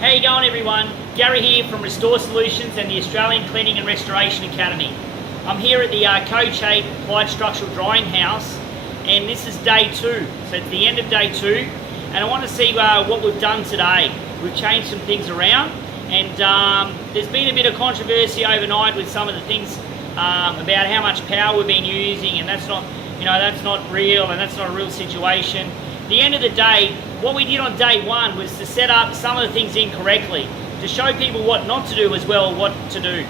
How you going, everyone? Gary here from Restore Solutions and the Australian Cleaning and Restoration Academy. I'm here at the Coach 8 Applied Structural Drying House, and this is day 2. So it's the end of day 2, and I want to see what we've done today. We've changed some things around, and there's been a bit of controversy overnight with some of the things about how much power we've been using, and that's not, that's not real, and that's not a real situation. At the end of the day, what we did on day 1 was to set up some of the things incorrectly, to show people what not to do as well, what to do.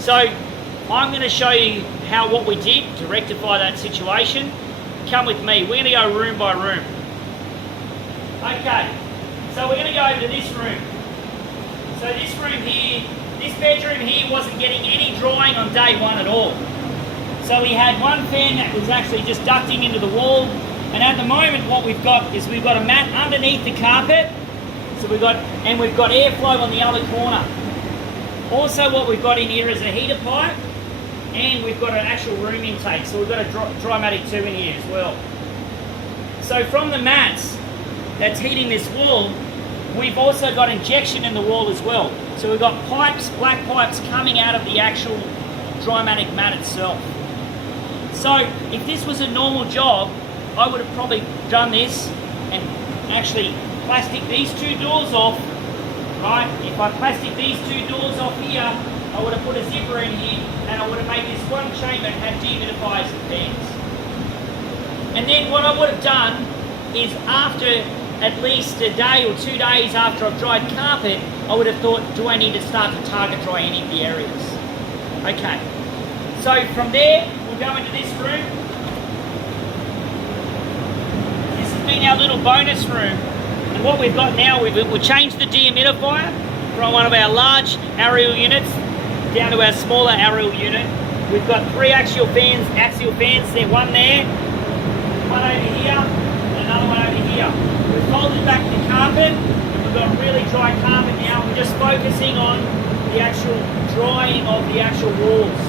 So I'm going to show you what we did to rectify that situation. Come with me. We're going to go room by room. Okay, so we're going to go over to this room. So this room here, this bedroom here wasn't getting any drying on day 1 at all. So we had one fan that was actually just ducting into the wall, and at the moment what we've got is we've got a mat underneath the carpet. So we've got airflow on the other corner. Also what we've got in here is a heater pipe, and we've got an actual room intake. So we've got a Drymatic 2 in here as well. So from the mats that's heating this wall, we've also got injection in the wall as well. So we've got pipes, black pipes coming out of the actual Drymatic mat itself. So if this was a normal job, I would have probably done this and actually plastic these 2 doors off, right? If I plastic these 2 doors off here, I would have put a zipper in here, and I would have made this one chamber have dehumidifiers and fans. And then what I would have done is, after at least a day or 2 days after I've dried carpet, I would have thought, do I need to start to target dry any of the areas? Okay, so from there, we'll go into this room. This has been our little bonus room. And what we've got now, we've changed the dehumidifier from one of our large aerial units down to our smaller aerial unit. We've got 3 axial fans. There's one there, one over here, and another one over here. We've folded back the carpet, and we've got really dry carpet now. We're just focusing on the actual drying of the actual walls.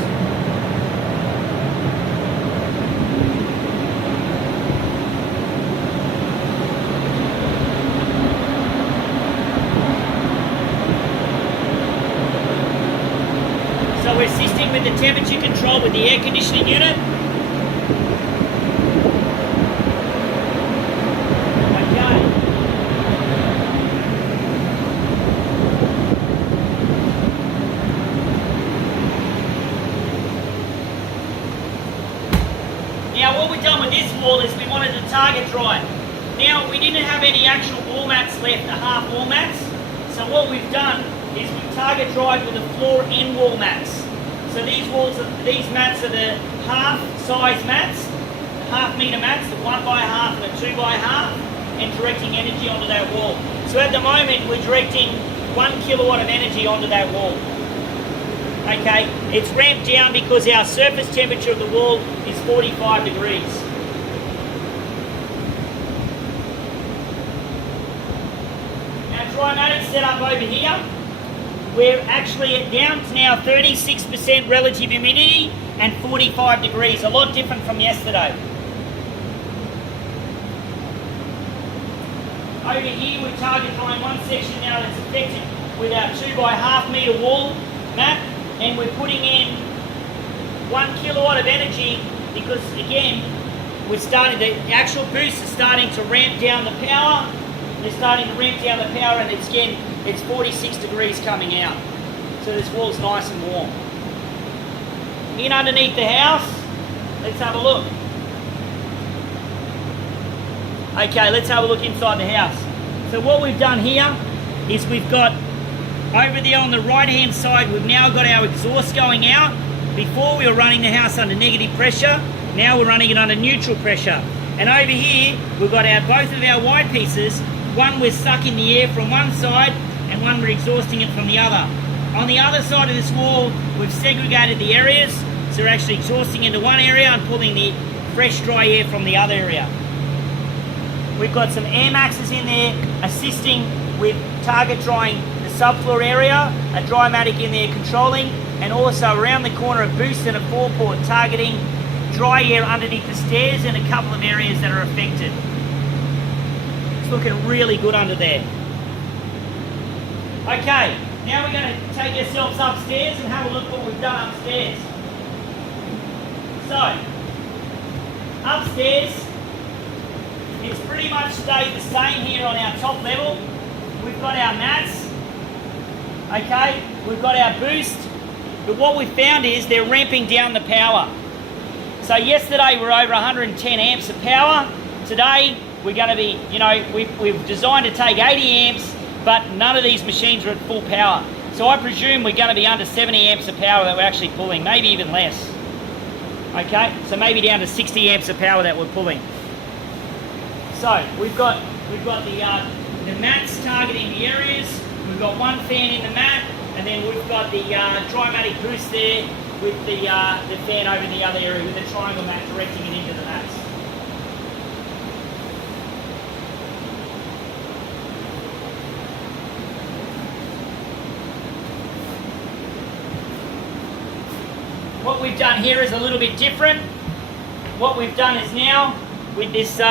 So we're assisting with the temperature control with the air conditioning unit. Okay. Now what we've done with this wall is we wanted to target dry. Now we didn't have any actual wall mats left, the half wall mats. So what we've done is we target dried with the floor and wall mats. So these mats are the half size mats, the half-metre mats, the 1 by half and the 2 by half, and directing energy onto that wall. So at the moment we're directing 1 kilowatt of energy onto that wall. Okay, it's ramped down because our surface temperature of the wall is 45 degrees. Our Drymatic set up over here. We're actually down to now 36% relative humidity and 45 degrees, a lot different from yesterday. Over here we're target drying one section now that's affected with our 2 by half metre wall mat, and we're putting in 1 kilowatt of energy because, again, the actual boost is starting to ramp down the power. They're starting to ramp down the power, and it's 46 degrees coming out. So this wall's nice and warm. In underneath the house, let's have a look. Okay, let's have a look inside the house. So what we've done here is we've got, over there on the right hand side, we've now got our exhaust going out. Before we were running the house under negative pressure, now we're running it under neutral pressure. And over here, we've got both of our wide pieces. One we're sucking the air from one side, and one we're exhausting it from the other. On the other side of this wall, we've segregated the areas, so we're actually exhausting into one area and pulling the fresh dry air from the other area. We've got some air maxes in there assisting with target drying the subfloor area, a Drymatic in there controlling, and also around the corner a boost and a four-port targeting dry air underneath the stairs and a couple of areas that are affected. It's looking really good under there. Okay, now we're going to take ourselves upstairs and have a look what we've done upstairs. So, upstairs, it's pretty much stayed the same here on our top level. We've got our mats, okay, we've got our boost, but what we've found is they're ramping down the power. So yesterday we were over 110 amps of power. Today we're going to be, you know, we've designed to take 80 amps, but none of these machines are at full power. So I presume we're going to be under 70 amps of power that we're actually pulling, maybe even less. Okay, so maybe down to 60 amps of power that we're pulling. So we've got the mats targeting the areas. We've got one fan in the mat, and then we've got the Drymatic boost there with the fan over in the other area with the triangle mat directing it into the mats. What we've done here is a little bit different. What we've done is now, with this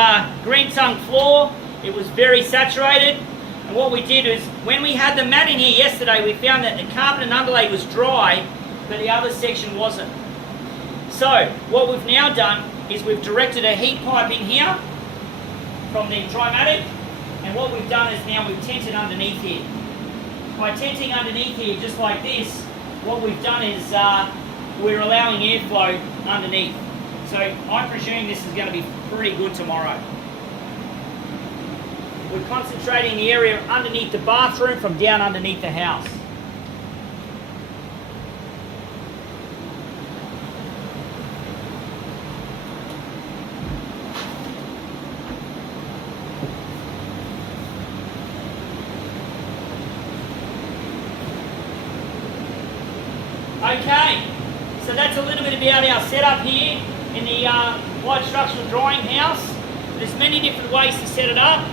green tongue floor, it was very saturated. And what we did is, when we had the mat in here yesterday, we found that the carpet and underlay was dry, but the other section wasn't. So, what we've now done is we've directed a heat pipe in here from the Drymatic, and what we've done is now we've tented underneath here. By tenting underneath here, just like this, what we've done is we're allowing airflow underneath. So I presume this is going to be pretty good tomorrow. We're concentrating the area underneath the bathroom from down underneath the house. Okay, so that's a little bit about our setup here in the Applied Structural Drying House. There's many different ways to set it up,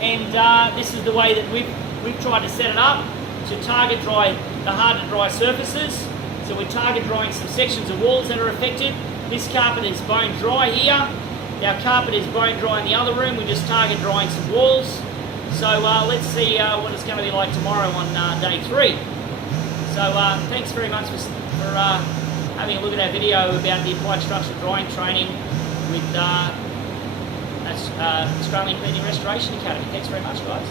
and this is the way that we've tried to set it up to target dry the hard to dry surfaces. So we're target drying some sections of walls that are affected. This carpet is bone dry here. Our carpet is bone dry in the other room. We're just target drying some walls. So let's see what it's going to be like tomorrow on day 3. So thanks very much for having a look at our video about the Applied Structural Drying training with Australian Cleaning Restoration Academy. Thanks very much, guys.